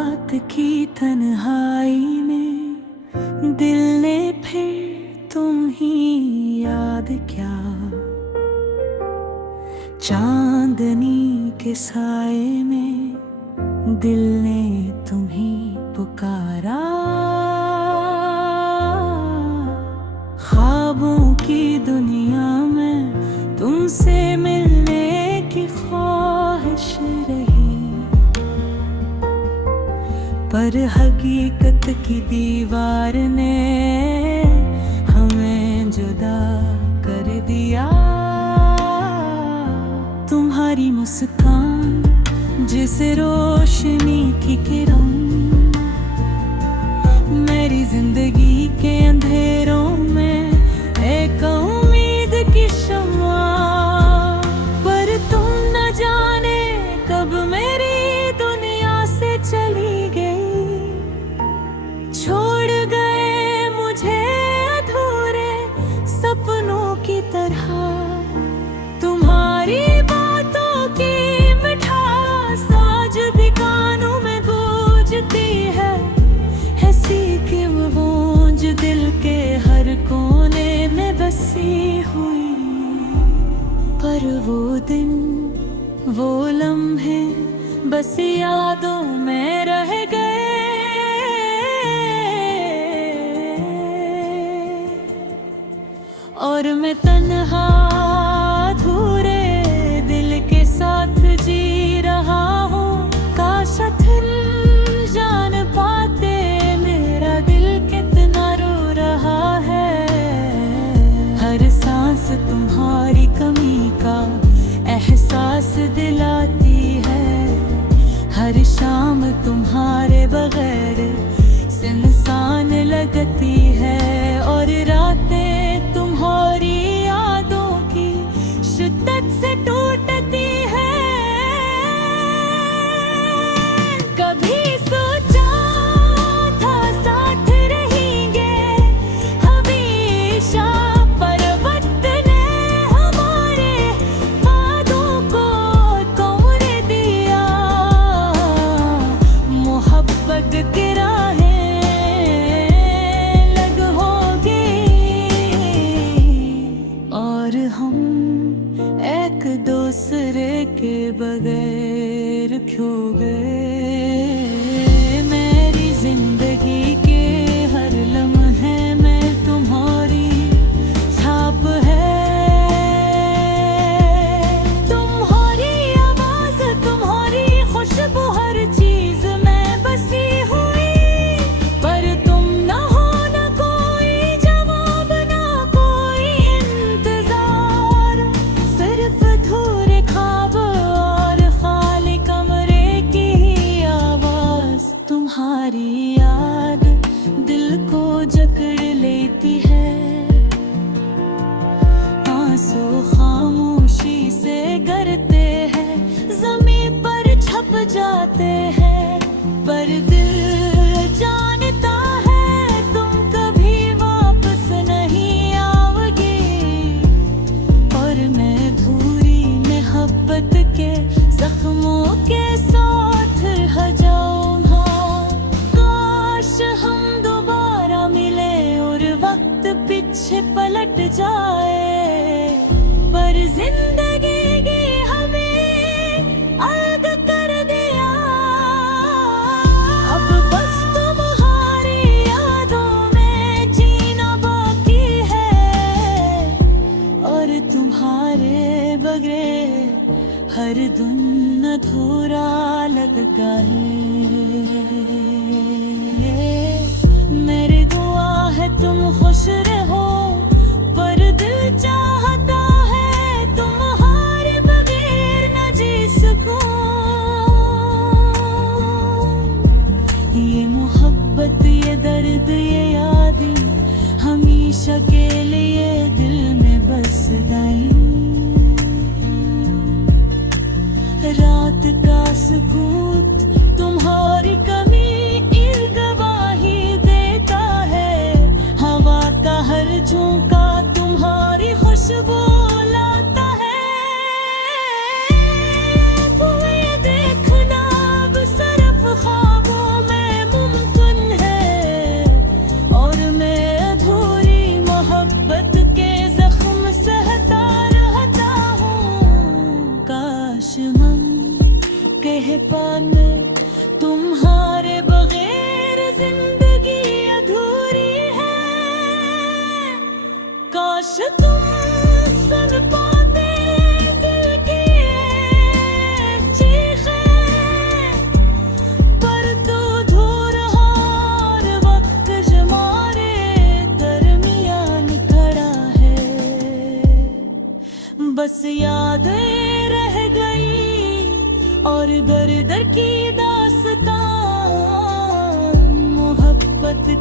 रात की तन्हाई में दिल ने फिर तुम ही याद क्या। चांदनी के साए में दिल ने तुम्हें पुकारा। ख्वाबों की दुनिया में तुमसे मिलने की ख्वाहिश रही, पर हकीकत की दीवार ने हमें जुदा कर दिया। तुम्हारी मुस्कान जिस रोशनी की किरण मेरी जिंदगी के अंधेरों में एक उम्मीद की शम्मा। पर तुम न जाने कब मेरी दुनिया से चली गई, छोड़ गए मुझे अधूरे सपनों की तरह। तुम्हारी बातों की मिठास आज भी कानों में गूंजती है सीखी वो गूंज दिल के हर कोने में बसी हुई। पर वो दिन वो लम्हे बस यादों में रह गए, और मैं तन्हा अधूरे दिल के साथ जी रहा हूँ। काश तुम जान पाते मेरा दिल कितना रो रहा है। हर सांस तुम्हारी कमी का एहसास दिलाती है, हर शाम तुम्हारे बगैर सुनसान लगती है। और रातें तुम्हारी यादों की शिद्दत से टूटती है। कभी सोचा था साथ रहेंगे हमेशा, पर वक्त ने हमारे वादों को तोड़ दिया। मोहब्बत की राहें अलग होगी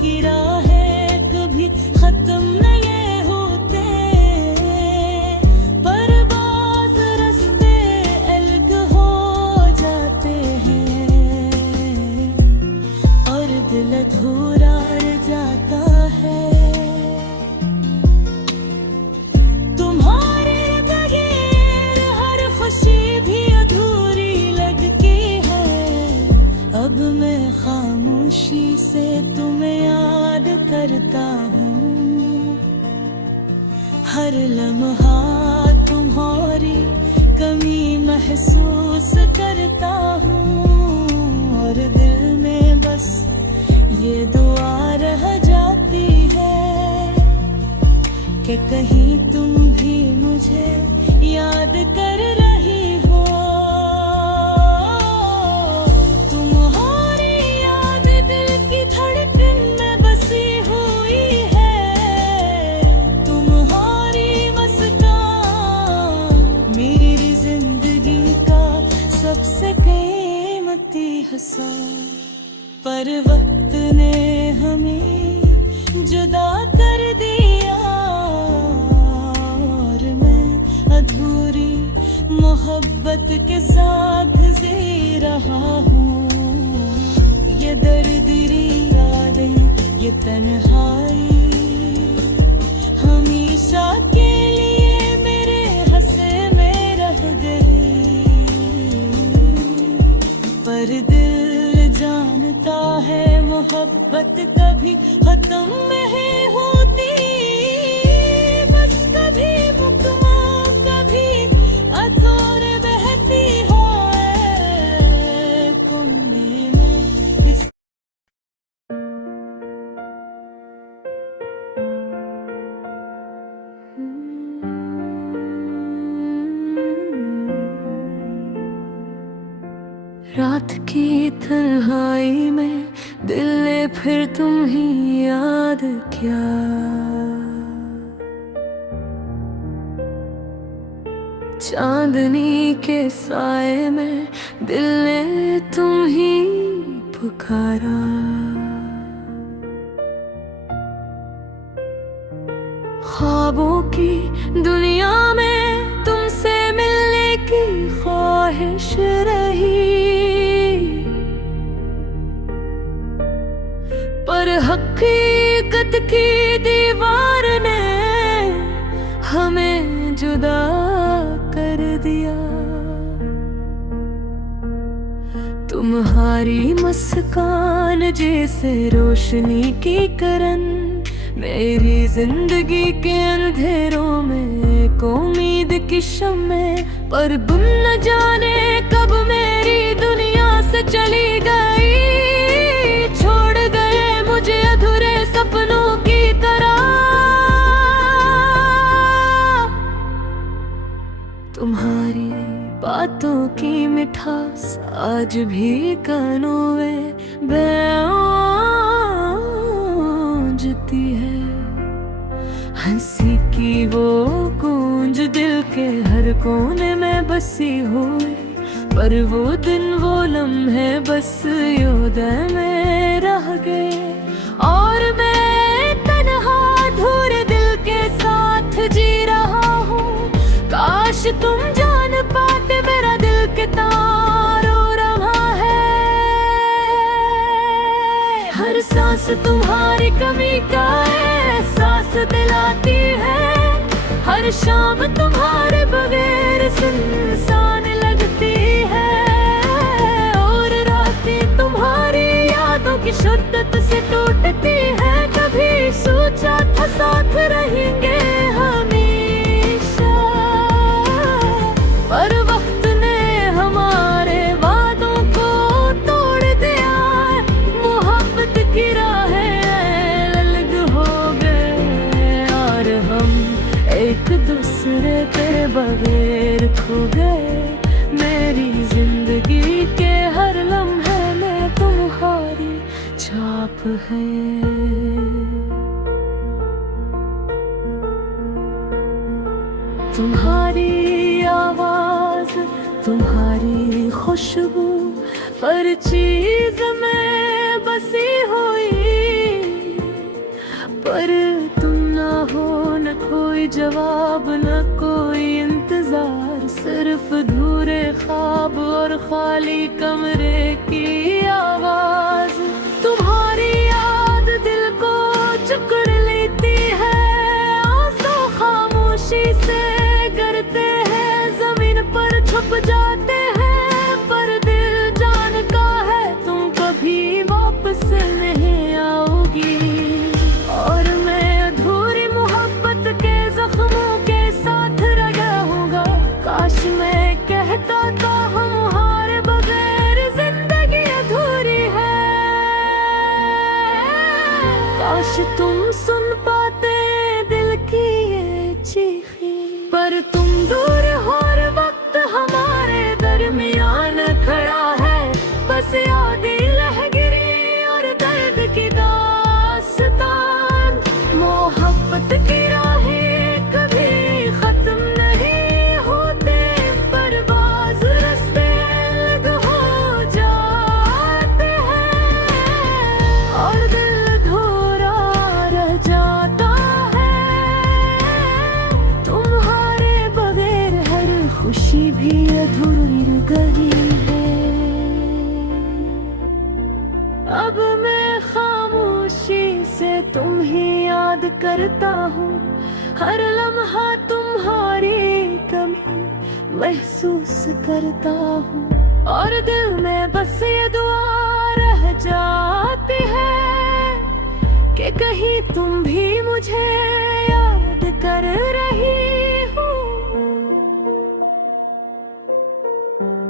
की राहें कभी खत्म नहीं होते, पर बाज़ रास्ते अलग हो जाते हैं और दिल अधूरा रह जाता है। तुम्हारे बगैर हर खुशी भी अधूरी लगती है। अब मैं खामोशी से तुम्हें याद करता हूँ, हर लम्हा तुम्हारी कमी महसूस करता हूँ और दिल में बस ये दुआ रह जाती है कि कहीं तुम भी मुझे याद कर रही हो। तुम्हारी याद दिल की धड़कन में बसी हुई है, तुम्हारी मुस्कान मेरी जिंदगी का सबसे कीमती हिस्सा। पर वक्त ने हमें जुदा कर दिया और मैं अधूरी मोहब्बत के साथ जी रहा हूँ। ये दर्दी यादें, ये तन्हाई हमेशा के लिए मेरे हंसे में रह गई, पर दिल जानता है मोहब्बत कभी खत्म नहीं होती, बस कभी मुकम्मा कभी अधूरे बहती हो कोने में इस रात की तन्हाई में दिल ने फिर तुम ही याद किया। चांदनी के साए में दिल ने तुम ही पुकारा। ख्वाबों की दुनिया में तुमसे मिलने की ख्वाहिश रही, पर हकीकत की दीवार ने हमें जुदा कर दिया। तुम्हारी मुस्कान जैसे रोशनी की किरण मेरी जिंदगी के अंधेरों में एक उम्मीद की शम्में, पर तुम न जाने कब मेरी दुनिया से चली गई, छोड़ गए मुझे अधूरे सपनों की तरह। तुम्हारी बातों की मिठास आज भी कानों में गूंजती है, हंसी की वो गूंज दिल के हर कोने में बसी हुई, पर वो दिन वो लम्हे बस योदय में रह गए और मैं तन्हा अधूरे दिल के साथ जी रहा हूँ। काश तुम जान पाते मेरा दिल कितना रो रहा है, हर सांस तुम्हारी कमी का एहसास दिलाती है, हर शाम तुम्हारे बगैर सुनसान लगती है और रातें तुम्हारी यादों की शिद्दत से टूटती है। कभी सोचा था साथ रहेंगे हमेशा, पर वक्त ने हमारे वादों को तोड़ दिया, मोहब्बत की राहें अलग हो गए और हम एक दूसरे के बगैर खो गए। मेरी जिंदगी के हर लम्हे में तुम्हारी छाप है। तुम्हारी आवाज, तुम्हारी खुशबू, हर चीज में बसी हुई कोई जवाब न कोई इंतजार, सिर्फ अधूरे ख्वाब और खाली कमरे की आवाज। तुम्हारी याद दिल को जकड़ लेती है, आंसू खामोशी से गिरते हैं, जमीन पर छुप जाते हैं, पर दिल जानता है तुम कभी वापस नहीं आओगी। और मैं अधूरी मोहब्बत के जख्मों के साथ रह जाऊंगा। काश मैं कहता था हमारे बगैर जिंदगी अधूरी है। काश तुम सुन पाते दिल की ये चीखी, पर तुम दूर हो और वक्त हमारे दरमियान खड़ा है। बस यादें लहगिरी और दर्द की दास्तान, मोहब्बत की राहें कभी खत्म नहीं होते, पर बाज़ रास्ते अलग हो जाते हैं, और दिल अधूरा रह जाता है। तुम्हारे बगैर हर खुशी भी अधूरी गई है। अब मैं खामोशी से तुम ही याद करता हूँ, हर लम्हा तुम्हारी कमी महसूस करता हूँ, और दिल में बस ये दुआ रह जाती है कि कहीं तुम भी मुझे याद कर रही हो।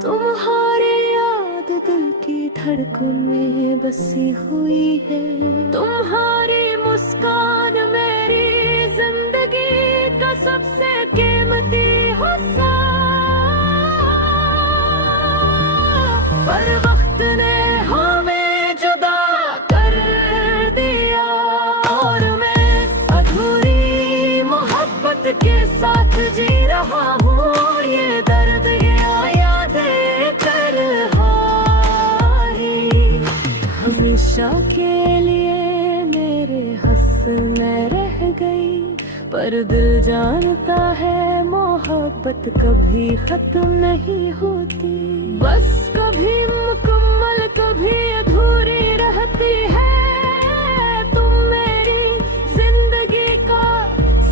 तुम्हारी याद दिल की धड़कन में बसी हुई है, तुम्हारी मुस्कान मेरी जिंदगी का सबसे कीमती हिस्सा। पर वक्त ने हमें जुदा कर दिया, और मैं अधूरी मोहब्बत के साथ जी रहा हूँ। ये दर्द ये यादें कर हारी, हमेशा के लिए मेरे हंस में रह गई, पर दिल जानता है मोहब्बत कभी खत्म नहीं होती। बस कभी मुकम्मल कभी अधूरी रहती है। तुम मेरी जिंदगी का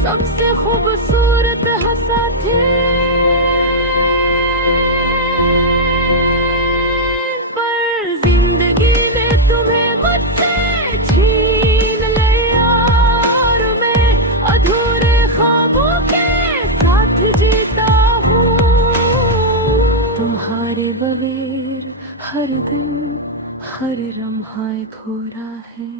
सबसे खूबसूरत हंसा थे, पर जिंदगी ने तुम्हें मुझसे छीन लिया, और मैं अधूरे ख्वाबों के साथ जीता हूँ। तुम्हारे बगैर हर दिन हर लम्हा अधूरा है।